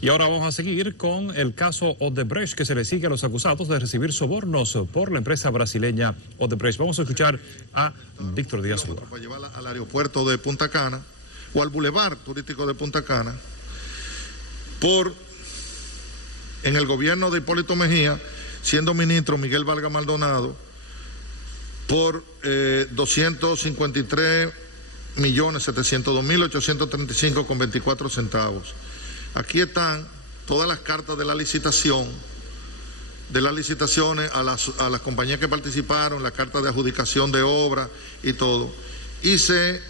Y ahora vamos a seguir con el caso Odebrecht, que se le sigue a los acusados de recibir sobornos por la empresa brasileña Odebrecht. Vamos a escuchar a Víctor Díaz Rúa. Para llevarla al aeropuerto de Punta Cana o al bulevar turístico de Punta Cana, en el gobierno de Hipólito Mejía, siendo ministro Miguel Vargas Maldonado, por 253.702.835,24 centavos. Aquí están todas las cartas de la licitación, de las licitaciones a las compañías que participaron, la carta de adjudicación de obra y todo. Y se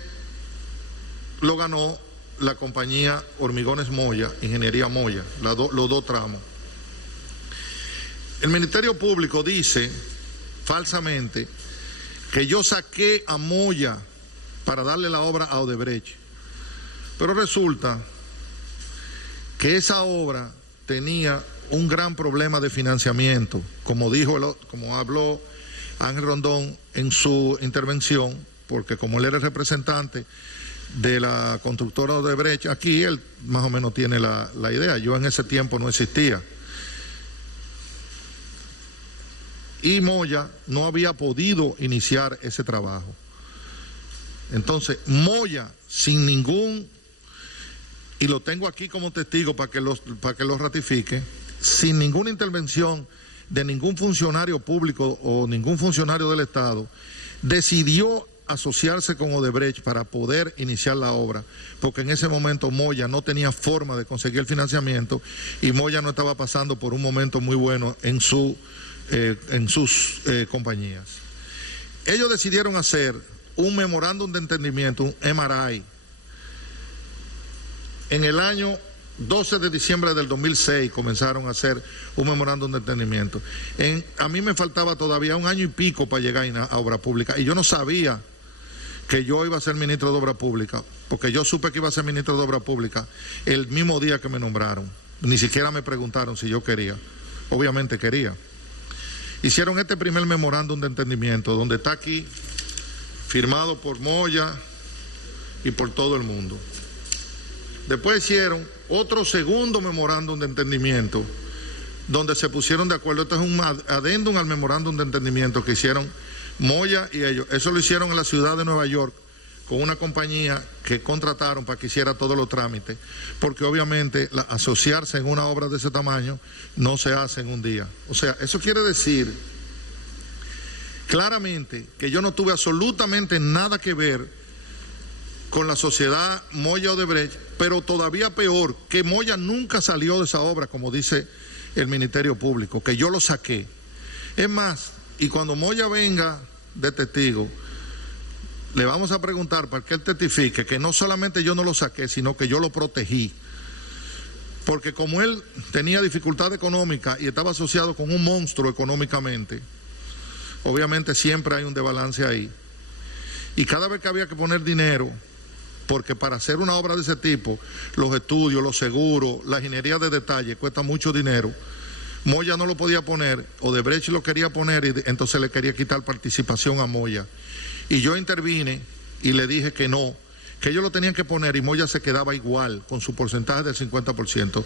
lo ganó la compañía Hormigones Moya, Ingeniería Moya, los dos tramos. El Ministerio Público dice falsamente que yo saqué a Moya para darle la obra a Odebrecht, pero resulta que esa obra tenía un gran problema de financiamiento, como habló Ángel Rondón en su intervención, porque como él era el representante de la constructora Odebrecht, aquí él más o menos tiene la idea. Yo en ese tiempo no existía. Y Moya no había podido iniciar ese trabajo. Entonces, Moya, sin ningún, y lo tengo aquí como testigo para que lo ratifique, sin ninguna intervención de ningún funcionario público o ningún funcionario del Estado, decidió asociarse con Odebrecht para poder iniciar la obra, porque en ese momento Moya no tenía forma de conseguir el financiamiento y Moya no estaba pasando por un momento muy bueno en sus compañías. Ellos decidieron hacer un memorándum de entendimiento, un MRI, en el año 12 de diciembre del 2006 comenzaron a hacer un memorándum de entendimiento. A mí me faltaba todavía un año y pico para llegar a Obra Pública y yo no sabía que yo iba a ser ministro de Obra Pública, porque yo supe que iba a ser ministro de Obra Pública el mismo día que me nombraron. Ni siquiera me preguntaron si yo quería. Obviamente quería. Hicieron este primer memorándum de entendimiento, donde está aquí, firmado por Moya y por todo el mundo. Después hicieron otro segundo memorándum de entendimiento, donde se pusieron de acuerdo. Esto es un adendum al memorándum de entendimiento que hicieron Moya y ellos. Eso lo hicieron en la ciudad de Nueva York con una compañía que contrataron para que hiciera todos los trámites, porque obviamente asociarse en una obra de ese tamaño no se hace en un día. O sea, eso quiere decir claramente que yo no tuve absolutamente nada que ver con la sociedad Moya Odebrecht, pero todavía peor, que Moya nunca salió de esa obra, como dice el Ministerio Público, que yo lo saqué. Es más, y cuando Moya venga de testigo, le vamos a preguntar para que él testifique que no solamente yo no lo saqué, sino que yo lo protegí. Porque como él tenía dificultad económica y estaba asociado con un monstruo económicamente, obviamente siempre hay un desbalance ahí. Y cada vez que había que poner dinero, porque para hacer una obra de ese tipo, los estudios, los seguros, la ingeniería de detalle cuesta mucho dinero. Moya no lo podía poner, Odebrecht lo quería poner y entonces le quería quitar participación a Moya. Y yo intervine y le dije que no, que ellos lo tenían que poner y Moya se quedaba igual con su porcentaje del 50%.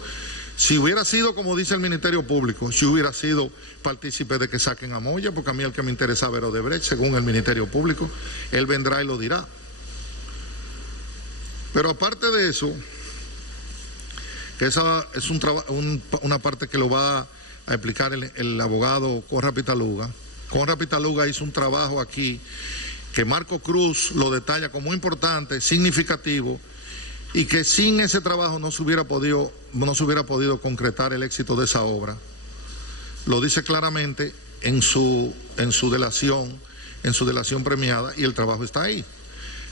Si hubiera sido, como dice el Ministerio Público, si hubiera sido partícipe de que saquen a Moya, porque a mí el que me interesaba era Odebrecht, según el Ministerio Público, él vendrá y lo dirá. Pero aparte de eso, que esa es una parte que lo va a explicar el abogado Conrad Pitaluga. Conrad Pitaluga hizo un trabajo aquí que Marco Cruz lo detalla como importante, significativo, y que sin ese trabajo no se hubiera podido concretar el éxito de esa obra. Lo dice claramente en su delación premiada, y el trabajo está ahí.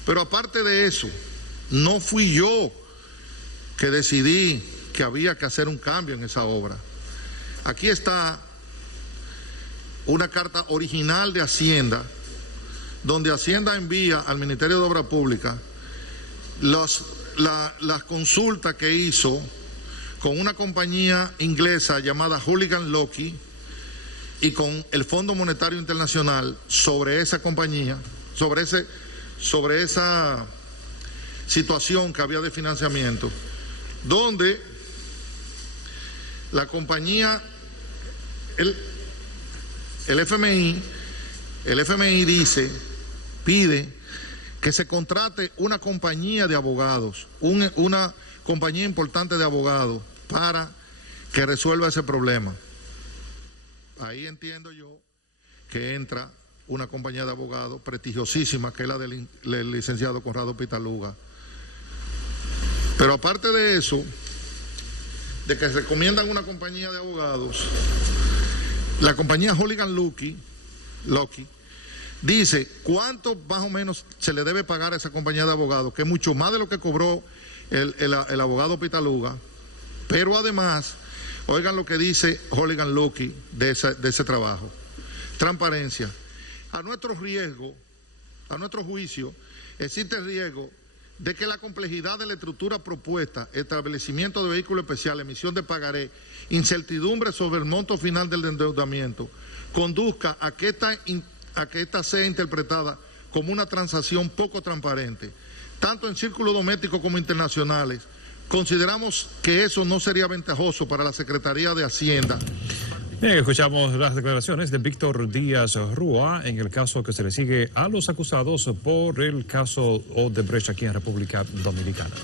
Pero aparte de eso, no fui yo que decidí que había que hacer un cambio en esa obra. Aquí está una carta original de Hacienda, donde Hacienda envía al Ministerio de Obra Pública las consultas que hizo con una compañía inglesa llamada Hooligan Lockheed y con el Fondo Monetario Internacional sobre esa compañía, sobre esa situación que había de financiamiento, donde la compañía, el FMI pide que se contrate una compañía de abogados, una compañía importante de abogados para que resuelva ese problema. Ahí entiendo yo que entra una compañía de abogados prestigiosísima, que es la del licenciado Conrado Pitaluga. Pero aparte de eso, de que recomiendan una compañía de abogados, la compañía Hooligan Lucky dice cuánto más o menos se le debe pagar a esa compañía de abogados, que es mucho más de lo que cobró el abogado Pitaluga, pero además, oigan lo que dice Hooligan Lucky de ese trabajo. Transparencia. A nuestro juicio, existe el riesgo de que la complejidad de la estructura propuesta, establecimiento de vehículos especiales, emisión de pagaré, incertidumbre sobre el monto final del endeudamiento, conduzca a que esta sea interpretada como una transacción poco transparente. Tanto en círculos domésticos como internacionales, consideramos que eso no sería ventajoso para la Secretaría de Hacienda. Bien, escuchamos las declaraciones de Víctor Díaz Rúa en el caso que se le sigue a los acusados por el caso Odebrecht aquí en República Dominicana.